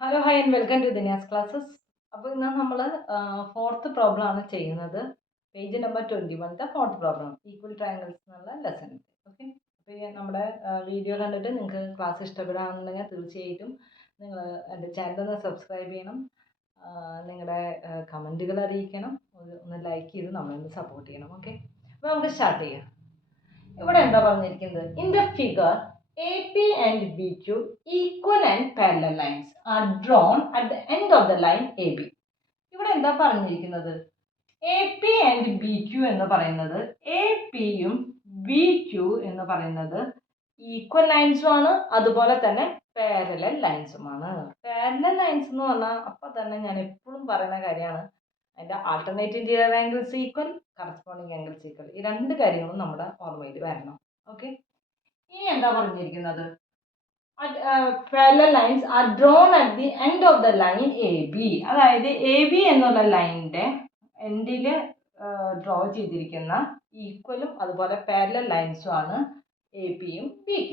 Hello hi and welcome to Dina's classes. അപ്പോൾ ഇന്ന് നമ്മൾ ഫോർത്ത് പ്രോബ്ലം ആണ് ചെയ്യുന്നത്. Page number 21 fourth problem equal triangles എന്നുള്ള ലെസൺ. ഓക്കെ, അപ്പോൾ നമ്മുടെ വീഡിയോ കണ്ടിട്ട് നിങ്ങൾക്ക് ക്ലാസ് ഇഷ്ടപ്പെടുകയാണെന്നുണ്ടെങ്കിൽ തീർച്ചയായിട്ടും നിങ്ങൾ എൻ്റെ ചാനൽ ഒന്ന് സബ്സ്ക്രൈബ് ചെയ്യണം. നിങ്ങളുടെ കമൻറ്റുകൾ അറിയിക്കണം, ഒന്ന് ലൈക്ക് ചെയ്ത് നമ്മളൊന്ന് സപ്പോർട്ട് ചെയ്യണം. ഓക്കെ, അപ്പോൾ നമുക്ക് സ്റ്റാർട്ട് ചെയ്യാം. ഇവിടെ എന്താ പറഞ്ഞിരിക്കുന്നത്? In the figure AP and BQ equal and parallel lines are drawn at the end of the line AB. ഇവിടെ എന്താ പറഞ്ഞിരിക്കുന്നത്? AP and BQ എന്ന് പറയുന്നത് APയും BQ എന്ന് പറയുന്നത് ഈക്വൽ ലൈൻസും ആണ്, അതുപോലെ തന്നെ പാരലൽ ലൈൻസുമാണ്. പാരലൽ ലൈൻസ് എന്ന് പറഞ്ഞാൽ അപ്പം തന്നെ ഞാൻ എപ്പോഴും പറയുന്ന കാര്യമാണ്, അതിൻ്റെ alternate interior angles equal, corresponding angles equal. ഈ രണ്ട് കാര്യങ്ങളും നമ്മുടെ ഓർമ്മയിൽ വരണം. ഓക്കെ, ഇനി എന്താ പറഞ്ഞിരിക്കുന്നത്? Parallel lines are drawn at the end of the line AB. അതായത് AB എന്നുള്ള ലൈനിൻ്റെ എൻഡിൽ ഡ്രോ ചെയ്തിരിക്കുന്ന ഈക്വലും അതുപോലെ പാരലൽ ലൈൻസും ആണ് APയും BQ.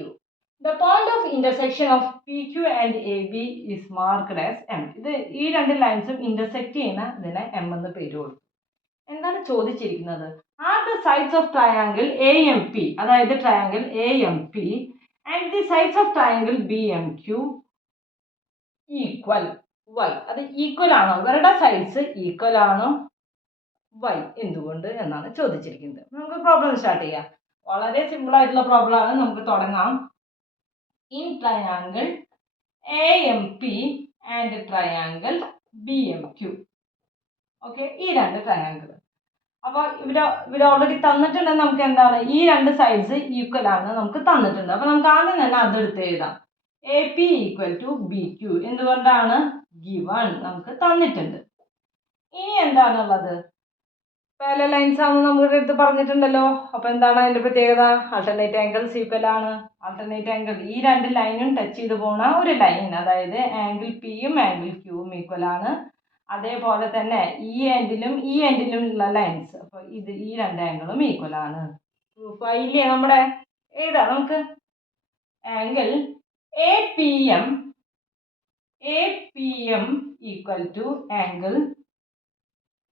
The point of intersection of PQ and AB is marked as M. ഇത് ഈ രണ്ട് ലൈൻസും ഇന്റർസെക്ട് ചെയ്യുന്ന ഇതിനെ M എന്ന് പേര് കൊടുത്തു. എന്താണ് ചോദിച്ചിരിക്കുന്നത്? Are the sides of triangle AMP, അതായത് triangle AMP and the sides of triangle BMQ equal Y. അത് ഈക്വൽ ആണോ? ഇവരുടെ സൈഡ്സ് ഈക്വൽ ആണോ? Y എന്തുകൊണ്ട് എന്നാണ് ചോദിച്ചിരിക്കുന്നത്. നമുക്ക് പ്രോബ്ലം സ്റ്റാർട്ട് ചെയ്യാം. വളരെ സിമ്പിൾ ആയിട്ടുള്ള പ്രോബ്ലം ആണ്, നമുക്ക് തുടങ്ങാം. In triangle AMP and triangle BMQ. Okay, ഈ രണ്ട് ട്രയാങ്കിൾ. അപ്പോൾ ഇവിടെ ഓൾറെഡി തന്നിട്ടുണ്ട്. നമുക്ക് എന്താണ്, ഈ രണ്ട് സൈഡ്സ് ഈക്വൽ ആണ് നമുക്ക് തന്നിട്ടുണ്ട്. അപ്പോൾ നമുക്ക് ആദ്യം തന്നെ അതെടുത്ത് എഴുതാം. AP equal to BQ. എന്തുകൊണ്ടാണ്? ഗിവൺ, നമുക്ക് തന്നിട്ടുണ്ട്. ഇനി എന്താണുള്ളത്? പാരലൽ ലൈൻസ് ആണെന്ന് നമ്മുടെ അടുത്ത് പറഞ്ഞിട്ടുണ്ടല്ലോ. അപ്പോൾ എന്താണ് അതിൻ്റെ പ്രത്യേകത? ആൾട്ടർനേറ്റ് ആംഗിൾസ് ഈക്വൽ ആണ്. ആൾട്ടർനേറ്റ് ആംഗിൾ, ഈ രണ്ട് ലൈനും ടച്ച് ചെയ്ത് പോണ ഒരു ലൈൻ, അതായത് ആംഗിൾ Pയും ആംഗിൾ Qയും ഈക്വൽ ആണ്. അതേപോലെ തന്നെ ഈ എൻഡിലും ഉള്ള ലൈൻസ്, അപ്പോൾ ഈ രണ്ട് ആംഗിളും ഈക്വൽ ആണ്. പ്രൂഫ് ആയില്ലേ? നമ്മുടെ എഴുതാം നമുക്ക്. Angle APM equal to angle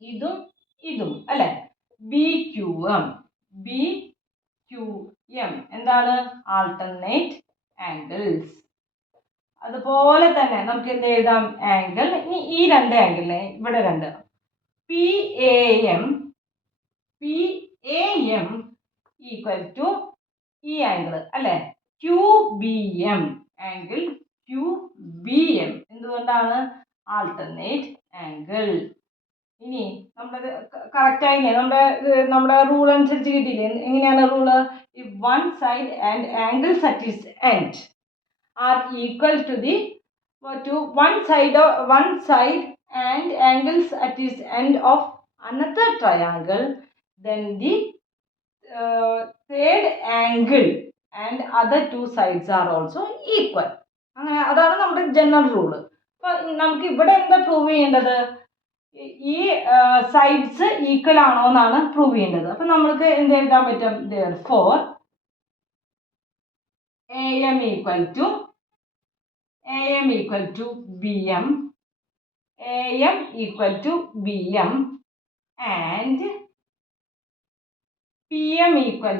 ഇതും അല്ലെ, BQM എന്താണ്? Alternate angles. അതുപോലെ തന്നെ നമുക്ക് എന്ത് എഴുതാം? ആംഗിൾ, ഇനി ഈ രണ്ട് ആംഗിളിനെ ഇവിടെ രണ്ട് PAM ഈക്വൽ ടു ഈ ആംഗിൾ അല്ലെ, QBM ആംഗിൾ QBM. എന്തുകൊണ്ടാണ്? Alternate angle. ഇനി നമ്മളത് കറക്റ്റ് ആയില്ലേ? നമ്മുടെ റൂൾ അനുസരിച്ച് കിട്ടിയില്ലേ? എങ്ങനെയാണ് rule? If one side and angles at its end are equal to one side and angles at its end of another triangle, then the third angle and other two sides are also equal. അങ്ങനെ അതാണ് നമ്മുടെ general rule. അപ്പോൾ നമുക്ക് ഇവിടെ എന്താ prove ചെയ്യേണ്ടത്? ഈ sides equal ആണോ എന്നാണ് പ്രൂവ് ചെയ്യേണ്ടത്. അപ്പം നമ്മൾക്ക് എന്ത് എഴുതാൻ പറ്റും? therefore AM equal to BM, AM equal to BM and PM equal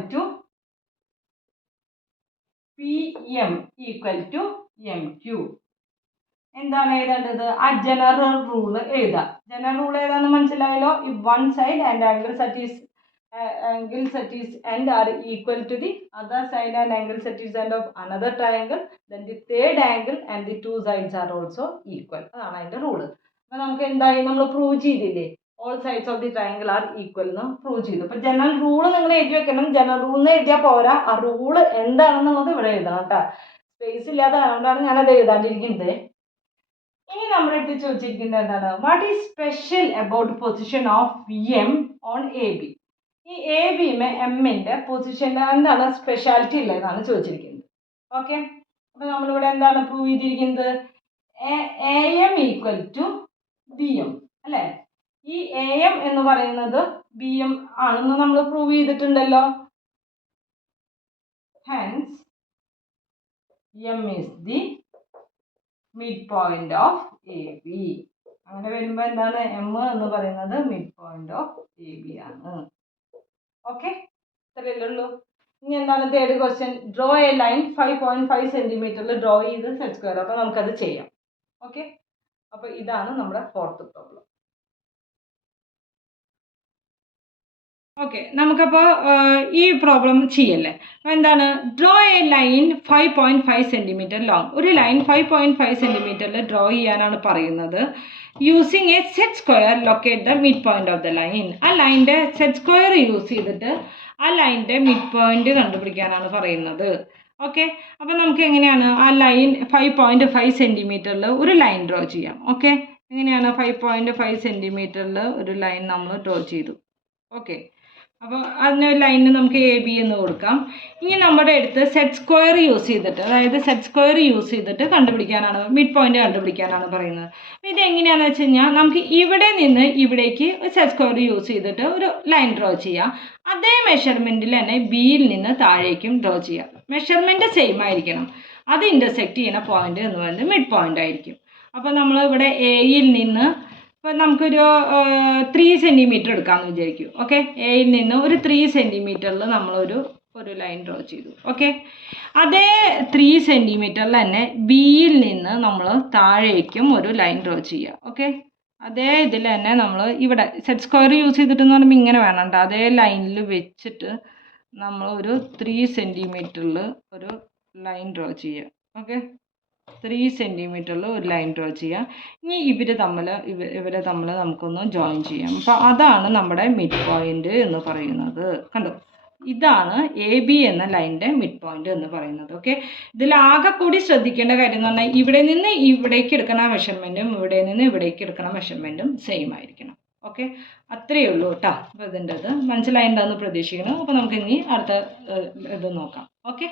to MQ. എന്താണ് എഴുതേണ്ടത്? ആ ജനറൽ റൂള് എഴുതാം. ജനറൽ റൂൾ ഏതാണെന്ന് മനസ്സിലായല്ലോ. If one side and angles at its end are equal to the other side and angles at its end of another triangle, then the third angle and the two sides are also equal. അതാണ് അതിൻ്റെ rule. അപ്പോൾ നമുക്ക് എന്തായി? നമ്മൾ prove ചെയ്തില്ലേ? All sides of the triangle are equal എന്ന് prove ചെയ്തു. അപ്പോൾ ജനറൽ റൂള് നിങ്ങൾ എഴുതി വെക്കണം. ജനറൽ റൂളിൽ എഴുതിയാൽ പോരാ, ആ റൂള് എന്താണെന്നുള്ളത് ഇവിടെ എഴുതണം കേട്ടോ. സ്പേസ് ഇല്ലാതെ അതുകൊണ്ടാണ് ഞാനത് എഴുതാണ്ടിരിക്കുന്നത്. ഇനി നമ്മുടെ അടുത്ത് ചോദിച്ചിരിക്കുന്നത് എന്താണ്? What is special about position of M on AB? ഈ ABയുമേ എമ്മിൻ്റെ പൊസിഷനിൽ എന്താണ് സ്പെഷ്യാലിറ്റി ഉള്ളതെന്നാണ് ചോദിച്ചിരിക്കുന്നത്. ഓക്കെ, അപ്പോൾ നമ്മളിവിടെ എന്താണ് പ്രൂവ് ചെയ്തിരിക്കുന്നത്? AM ഈക്വൽ ടു BM അല്ലേ? ഈ AM എന്ന് പറയുന്നത് BM ആണെന്ന് നമ്മൾ പ്രൂവ് ചെയ്തിട്ടുണ്ടല്ലോ. Hence M is the mid point of A B. അങ്ങനെ വരുമ്പോൾ എന്താണ് എം എന്ന് പറയുന്നത് mid point of A B ആണ്. ഓക്കെ, ഇത്രയല്ലേ ഉള്ളൂ. ഇനി എന്താണ് third question? Draw a line 5.5 സെന്റിമീറ്ററിൽ ഡ്രോ ചെയ്ത് സെറ്റ് സ്ക്വയർ. അപ്പോൾ നമുക്കത് ചെയ്യാം. ഓക്കെ, അപ്പോൾ ഇതാണ് നമ്മുടെ ഫോർത്ത് പ്രോബ്ലം. ഓക്കെ, നമുക്കപ്പോൾ ഈ പ്രോബ്ലം ചെയ്യല്ലേ. അപ്പോൾ എന്താണ്? Draw a line 5.5 centimetre long. ഒരു ലൈൻ 5.5 സെൻറ്റിമീറ്ററിൽ ഡ്രോ ചെയ്യാനാണ് പറയുന്നത്. Using A set square locate the mid point of the line. ആ ലൈൻ്റെ സെറ്റ് സ്ക്വയർ യൂസ് ചെയ്തിട്ട് ആ ലൈൻ്റെ മിഡ് പോയിന്റ് കണ്ടുപിടിക്കാനാണ് പറയുന്നത്. ഓക്കെ, അപ്പോൾ നമുക്ക് എങ്ങനെയാണ് ആ ലൈൻ 5.5 സെൻറ്റിമീറ്ററിൽ ഒരു ലൈൻ ഡ്രോ ചെയ്യാം. ഓക്കെ, എങ്ങനെയാണ് 5.5 സെൻറ്റിമീറ്ററിൽ ഒരു ലൈൻ നമ്മൾ ഡ്രോ ചെയ്തു. ഓക്കെ, അപ്പോൾ അതിന് ലൈനിന് നമുക്ക് എ ബി എന്ന് കൊടുക്കാം. ഇനി നമ്മുടെ അടുത്ത് സെറ്റ് സ്ക്വയർ യൂസ് ചെയ്തിട്ട്, അതായത് സെറ്റ് സ്ക്വയർ യൂസ് ചെയ്തിട്ട് കണ്ടുപിടിക്കാനാണ്, മിഡ് പോയിന്റ് കണ്ടുപിടിക്കാനാണ് പറയുന്നത്. അപ്പോൾ ഇതെങ്ങനെയാണെന്ന് വെച്ച് കഴിഞ്ഞാൽ നമുക്ക് ഇവിടെ നിന്ന് ഇവിടേക്ക് സെറ്റ് സ്ക്വയർ യൂസ് ചെയ്തിട്ട് ഒരു ലൈൻ ഡ്രോ ചെയ്യാം. അതേ മെഷർമെൻറ്റിൽ തന്നെ ബിയിൽ നിന്ന് താഴേക്കും ഡ്രോ ചെയ്യാം. മെഷർമെൻറ്റ് സെയിം ആയിരിക്കണം. അത് ഇൻ്റർസെക്റ്റ് ചെയ്യുന്ന പോയിന്റ് എന്ന് പറയുന്നത് മിഡ് പോയിന്റ് ആയിരിക്കും. അപ്പോൾ നമ്മൾ ഇവിടെ എയിൽ നിന്ന് ഇപ്പോൾ നമുക്കൊരു 3 സെൻറ്റിമീറ്റർ എടുക്കാമെന്ന് വിചാരിക്കും. ഓക്കെ, എയിൽ നിന്ന് ഒരു 3 സെൻറ്റിമീറ്ററിൽ നമ്മളൊരു ലൈൻ ഡ്രോ ചെയ്തു. ഓക്കെ, അതേ 3 സെൻറ്റിമീറ്ററിൽ തന്നെ ബിയിൽ നിന്ന് നമ്മൾ താഴേക്കും ഒരു ലൈൻ ഡ്രോ ചെയ്യുക. ഓക്കെ, അതേ ഇതിൽ തന്നെ നമ്മൾ ഇവിടെ സെറ്റ് സ്ക്വയർ യൂസ് ചെയ്തിട്ടെന്ന് പറയുമ്പോൾ ഇങ്ങനെ വേണണ്ട, അതേ ലൈനിൽ വെച്ചിട്ട് നമ്മൾ ഒരു 3 സെൻറ്റിമീറ്ററിൽ ഒരു ലൈൻ ഡ്രോ ചെയ്യുക. ഓക്കെ, 3 സെൻറ്റിമീറ്ററിൽ ഒരു ലൈൻ ഡ്രോ ചെയ്യാം. ഇനി ഇവരെ തമ്മിൽ നമുക്കൊന്ന് ജോയിൻ ചെയ്യാം. അപ്പോൾ അതാണ് നമ്മുടെ മിഡ് പോയിന്റ് എന്ന് പറയുന്നത്. കണ്ടോ, ഇതാണ് എ ബി എന്ന ലൈനിൻ്റെ മിഡ് പോയിന്റ് എന്ന് പറയുന്നത്. ഓക്കെ, ഇതിലാകെ കൂടി ശ്രദ്ധിക്കേണ്ട കാര്യം എന്ന് പറഞ്ഞാൽ ഇവിടെ നിന്ന് ഇവിടേക്ക് എടുക്കുന്ന മെഷർമെൻറ്റും ഇവിടെ നിന്ന് ഇവിടേക്ക് എടുക്കുന്ന മെഷർമെൻറ്റും സെയിം ആയിരിക്കണം. ഓക്കെ, അത്രയേ ഉള്ളൂ കേട്ടോ. അപ്പോൾ ഇതിൻ്റെത് മനസ്സിലായിട്ടുണ്ടെന്ന് പ്രതീക്ഷിക്കുന്നു. അപ്പോൾ നമുക്ക് ഇനി അടുത്ത ഇത് നോക്കാം. ഓക്കെ.